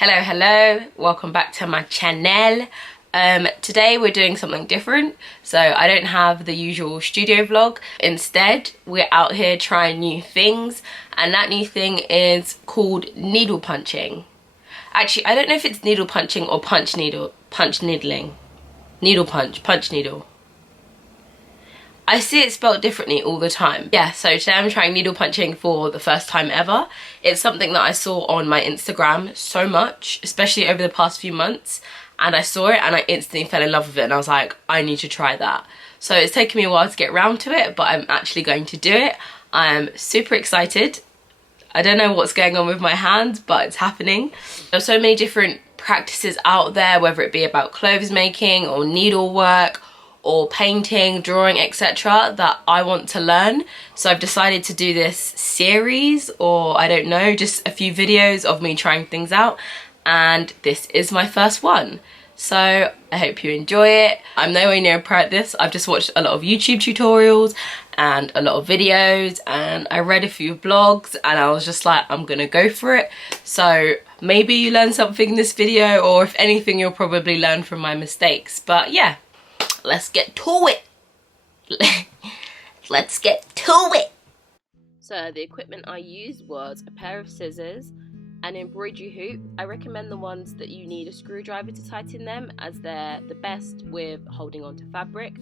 Hello, welcome back to my channel. Today we're doing something different, so I don't have the usual studio vlog. Instead, we're out here trying new things, and that new thing is called needle punching. Actually, I don't know if it's needle punching or punch needling. Needle punch needle. I see it spelled differently all the time. Yeah, so today I'm trying needle punching for the first time ever. It's something that I saw on my Instagram so much, especially over the past few months. And I saw it and I instantly fell in love with it, and I was like, I need to try that. So it's taken me a while to get around to it, but I'm actually going to do it. I'm super excited. I don't know what's going on with my hands, but it's happening. There's so many different practices out there, whether it be about clothes making or needlework or painting, drawing, etc., that I want to learn. So I've decided to do this series, or I don't know, just a few videos of me trying things out, and this is my first one. So I hope you enjoy it. I'm nowhere near pro at this. I've just watched a lot of YouTube tutorials and a lot of videos, and I read a few blogs, and I was just like, I'm gonna go for it. So maybe you learn something in this video, or if anything, you'll probably learn from my mistakes. But yeah, let's get to it. Let's get to it. So the equipment I used was a pair of scissors, an embroidery hoop. I recommend the ones that you need a screwdriver to tighten them, as they're the best with holding onto fabric.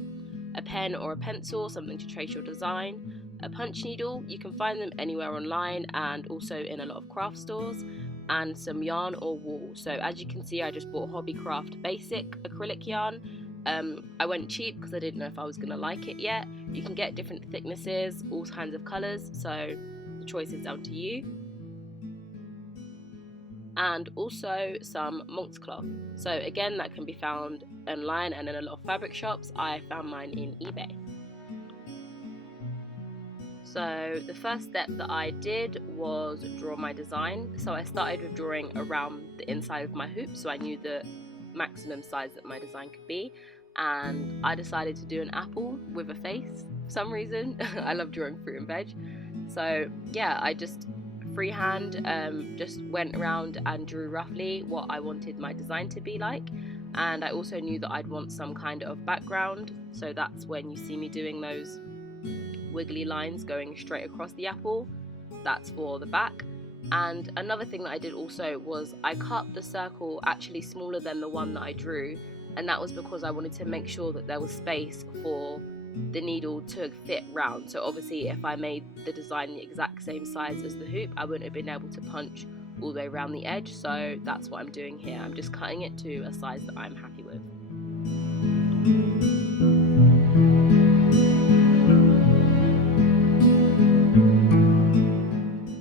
A pen or a pencil, something to trace your design. A punch needle, you can find them anywhere online and also in a lot of craft stores. And some yarn or wool. So as you can see, I just bought Hobbycraft basic acrylic yarn. I went cheap because I didn't know if I was going to like it yet. You can get different thicknesses, all kinds of colours, so the choice is down to you. And also some monk's cloth. So again, that can be found online and in a lot of fabric shops. I found mine in eBay. So the first step that I did was draw my design. So I started with drawing around the inside of my hoop, so I knew the maximum size that my design could be. And I decided to do an apple with a face for some reason. I love drawing fruit and veg. So yeah, I just freehand just went around and drew roughly what I wanted my design to be like. And I also knew that I'd want some kind of background, so that's when you see me doing those wiggly lines going straight across the apple. That's for the back. And another thing that I did also was I cut the circle actually smaller than the one that I drew, and that was because I wanted to make sure that there was space for the needle to fit round. So obviously if I made the design the exact same size as the hoop, I wouldn't have been able to punch all the way around the edge. So that's what I'm doing here. I'm just cutting it to a size that I'm happy with.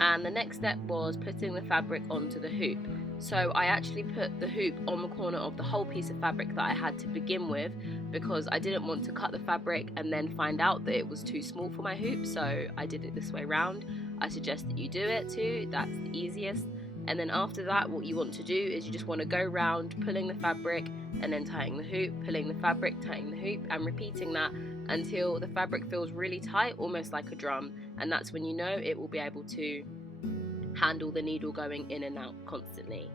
And the next step was putting the fabric onto the hoop. So I actually put the hoop on the corner of the whole piece of fabric that I had to begin with, because I didn't want to cut the fabric and then find out that it was too small for my hoop. So I did it this way round. I suggest that you do it too, that's the easiest. And then after that, what you want to do is you just want to go round pulling the fabric and then tying the hoop, pulling the fabric, tying the hoop, and repeating that until the fabric feels really tight, almost like a drum. And that's when you know it will be able to handle the needle going in and out constantly.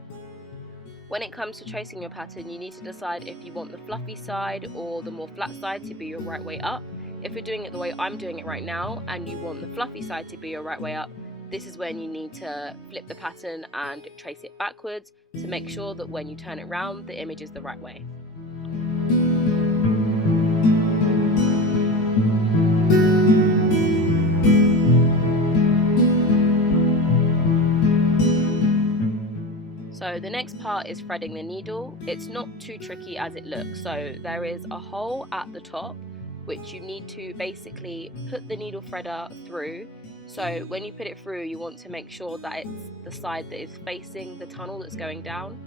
When it comes to tracing your pattern, you need to decide if you want the fluffy side or the more flat side to be your right way up. If you're doing it the way I'm doing it right now and you want the fluffy side to be your right way up, this is when you need to flip the pattern and trace it backwards to make sure that when you turn it round, the image is the right way. So the next part is threading the needle. It's not too tricky as it looks. So there is a hole at the top which you need to basically put the needle threader through. So when you put it through, you want to make sure that it's the side that is facing the tunnel that's going down.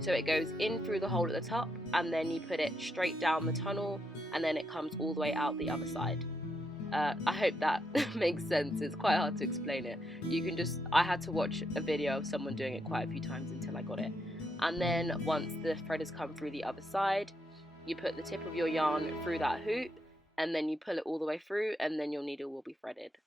So it goes in through the hole at the top, and then you put it straight down the tunnel, and then it comes all the way out the other side. I hope that makes sense. It's quite hard to explain it. I had to watch a video of someone doing it quite a few times until I got it. And then once the thread has come through the other side, you put the tip of your yarn through that hoop, and then you pull it all the way through, and then your needle will be threaded.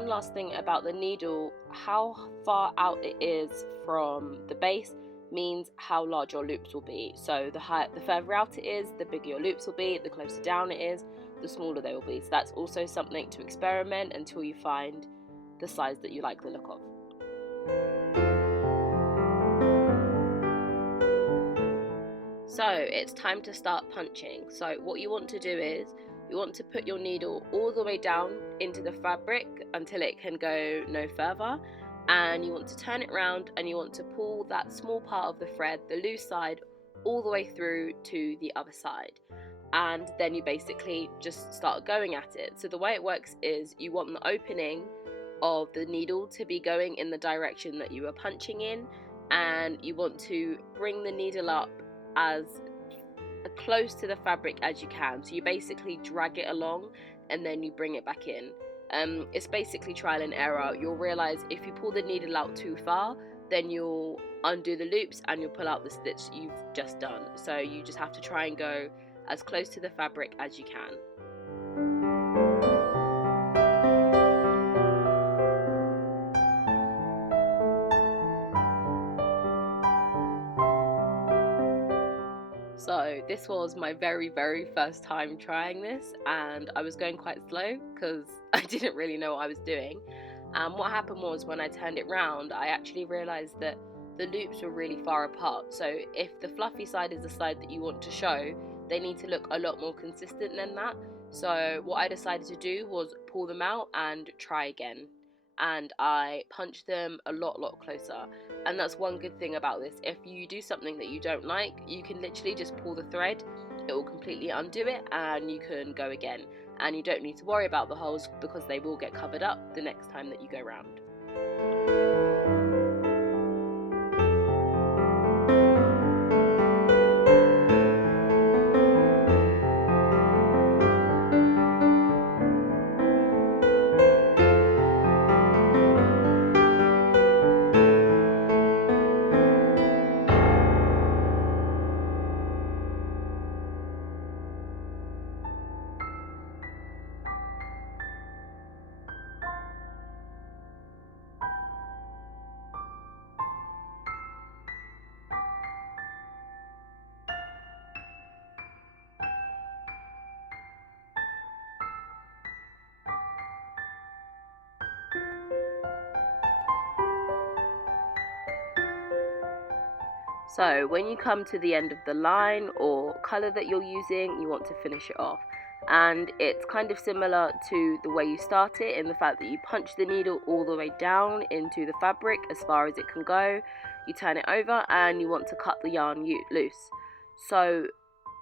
one last thing about the needle, how far out it is from the base means how large your loops will be. So the further out it is, the bigger your loops will be. The closer down it is, the smaller they will be. So that's also something to experiment until you find the size that you like the look of. So it's time to start punching. So what you want to do is you want to put your needle all the way down into the fabric until it can go no further, and you want to turn it around and you want to pull that small part of the thread, the loose side, all the way through to the other side, and then you basically just start going at it. So the way it works is you want the opening of the needle to be going in the direction that you are punching in, and you want to bring the needle up as close to the fabric as you can. So you basically drag it along and then you bring it back in. It's basically trial and error. You'll realize if you pull the needle out too far, then you'll undo the loops and you'll pull out the stitch you've just done. So you just have to try and go as close to the fabric as you can. So this was my very first time trying this, and I was going quite slow because I didn't really know what I was doing. And what happened was, when I turned it round, I actually realised that the loops were really far apart. So if the fluffy side is the side that you want to show, they need to look a lot more consistent than that. So what I decided to do was pull them out and try again. And I punched them a lot closer. And that's one good thing about this. If you do something that you don't like, you can literally just pull the thread, it will completely undo it, and you can go again. And you don't need to worry about the holes because they will get covered up the next time that you go round. So when you come to the end of the line or colour that you're using, you want to finish it off. And it's kind of similar to the way you start it, in the fact that you punch the needle all the way down into the fabric as far as it can go. You turn it over and you want to cut the yarn loose. So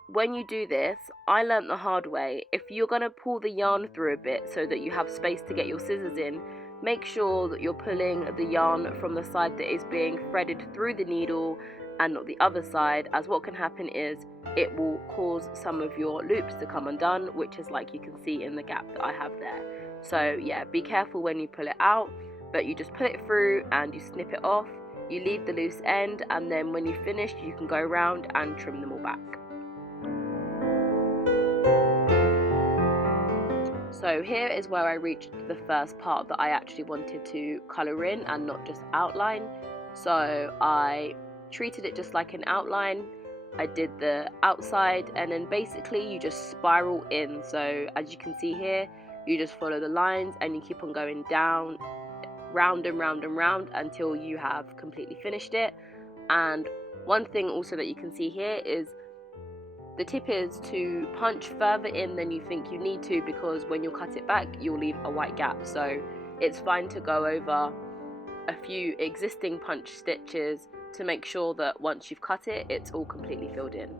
when you do this, I learnt the hard way. If you're going to pull the yarn through a bit so that you have space to get your scissors in, make sure that you're pulling the yarn from the side that is being threaded through the needle and not the other side, as what can happen is it will cause some of your loops to come undone, which is like you can see in the gap that I have there. So yeah, be careful when you pull it out, but you just pull it through and you snip it off, you leave the loose end, and then when you've finished you can go around and trim them all back. So here is where I reached the first part that I actually wanted to colour in and not just outline. So I treated it just like an outline. I did the outside, and then basically you just spiral in. So as you can see here, you just follow the lines and you keep on going down, round and round and round until you have completely finished it. And one thing also that you can see here is the tip is to punch further in than you think you need to, because when you'll cut it back you'll leave a white gap. So it's fine to go over a few existing punch stitches to make sure that once you've cut it, it's all completely filled in.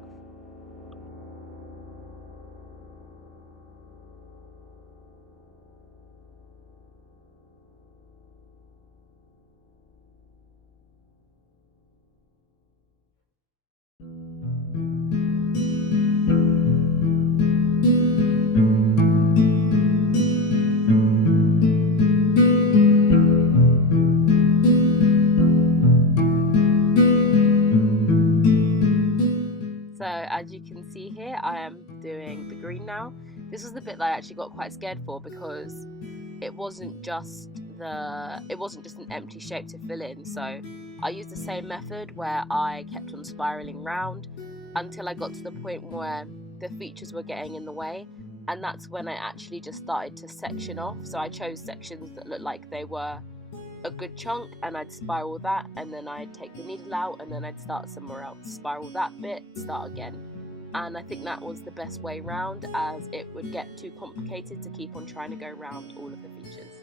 So as you can see here, I am doing the green now. This was the bit that I actually got quite scared for, because it wasn't just an empty shape to fill in. So I used the same method where I kept on spiraling round until I got to the point where the features were getting in the way, and that's when I actually just started to section off. So I chose sections that looked like they were a good chunk, and I'd spiral that, and then I'd take the needle out, and then I'd start somewhere else, spiral that bit, start again. And I think that was the best way round, as it would get too complicated to keep on trying to go round all of the features.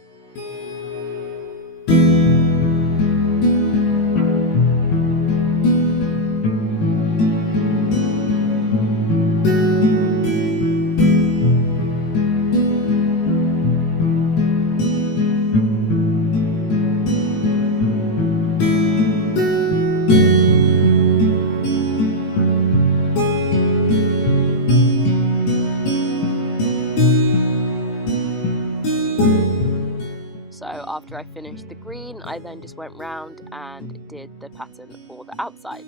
So after I finished the green, I then just went round and did the pattern for the outside.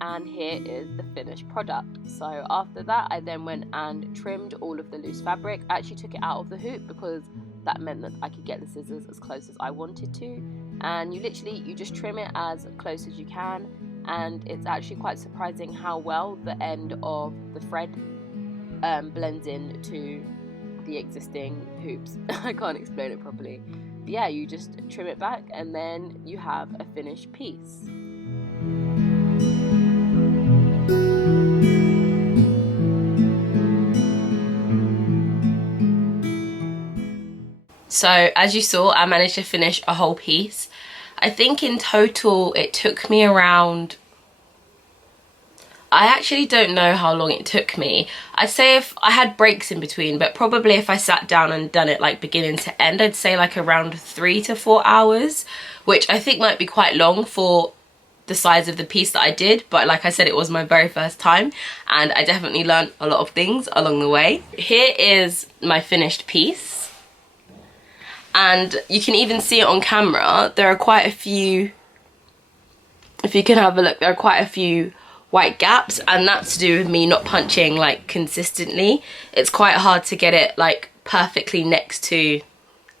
And here is the finished product. So after that, I then went and trimmed all of the loose fabric. I actually took it out of the hoop because that meant that I could get the scissors as close as I wanted to. And you just trim it as close as you can. And it's actually quite surprising how well the end of the thread blends in to the existing hoops. I can't explain it properly. But yeah, you just trim it back and then you have a finished piece. So as you saw, I managed to finish a whole piece. I think in total it took me around, I actually don't know how long it took me. I'd say if I had breaks in between, but probably if I sat down and done it like beginning to end, I'd say like around 3 to 4 hours, which I think might be quite long for the size of the piece that I did. But like I said, it was my very first time and I definitely learned a lot of things along the way. Here is my finished piece. And you can even see it on camera. There are quite a few, if you can have a look, there are quite a few white gaps, and that's to do with me not punching like consistently. It's quite hard to get it like perfectly next to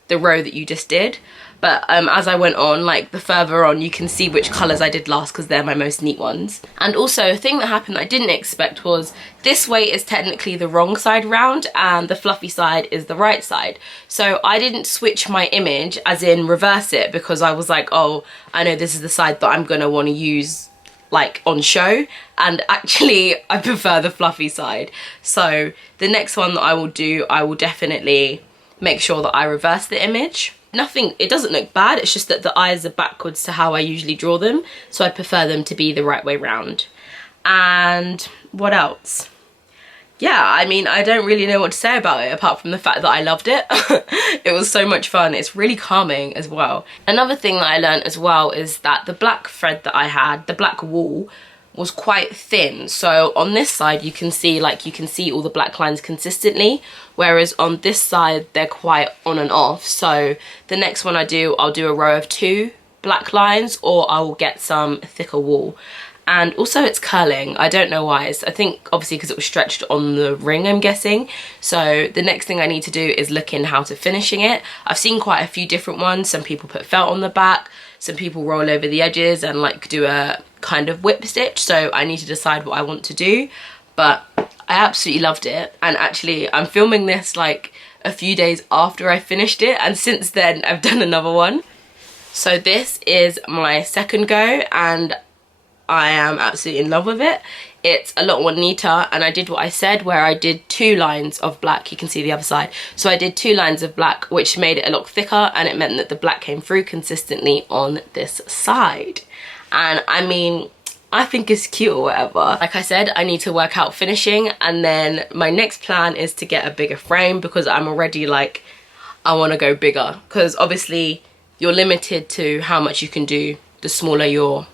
the row that you just did. But as I went on, like the further on, you can see which colours I did last because they're my most neat ones. And also a thing that happened that I didn't expect was this way is technically the wrong side round and the fluffy side is the right side. So I didn't switch my image, as in reverse it, because I was like, oh, I know this is the side that I'm going to want to use like on show, and actually I prefer the fluffy side. So the next one that I will do, I will definitely make sure that I reverse the image. Nothing, it doesn't look bad, it's just that the eyes are backwards to how I usually draw them, so I prefer them to be the right way round. And what else? Yeah, I mean, I don't really know what to say about it apart from the fact that I loved it. It was so much fun. It's really calming as well. Another thing that I learned as well is that the black thread that I had, the black wool, was quite thin. So on this side you can see all the black lines consistently, whereas on this side they're quite on and off. So the next one I'll do a row of 2 black lines, or I will get some thicker wool. And also it's curling. I don't know why. I think obviously because it was stretched on the ring, I'm guessing. So the next thing I need to do is look in how to finishing it. I've seen quite a few different ones. Some people put felt on the back, some people roll over the edges and like do a kind of whip stitch. So I need to decide what I want to do, but I absolutely loved it. And actually I'm filming this like a few days after I finished it, and since then I've done another one. So this is my second go and I am absolutely in love with it. It's a lot more neater, and I did what I said where I did 2 lines of black. You can see the other side. So I did 2 lines of black, which made it a lot thicker, and it meant that the black came through consistently on this side. And I mean, I think it's cute or whatever. Like I said, I need to work out finishing, and then my next plan is to get a bigger frame because I'm already like, I want to go bigger, because obviously you're limited to how much you can do the smaller your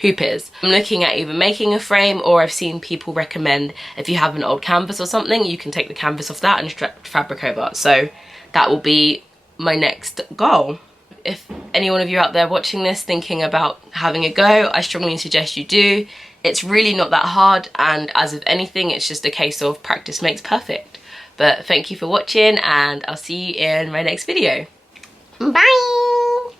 hoop is. I'm looking at either making a frame, or I've seen people recommend if you have an old canvas or something, you can take the canvas off that and strap fabric over. So that will be my next goal. if any one of you out there watching this thinking about having a go, I strongly suggest you do. It's really not that hard, and as with anything, it's just a case of practice makes perfect. But thank you for watching, and I'll see you in my next video. Bye!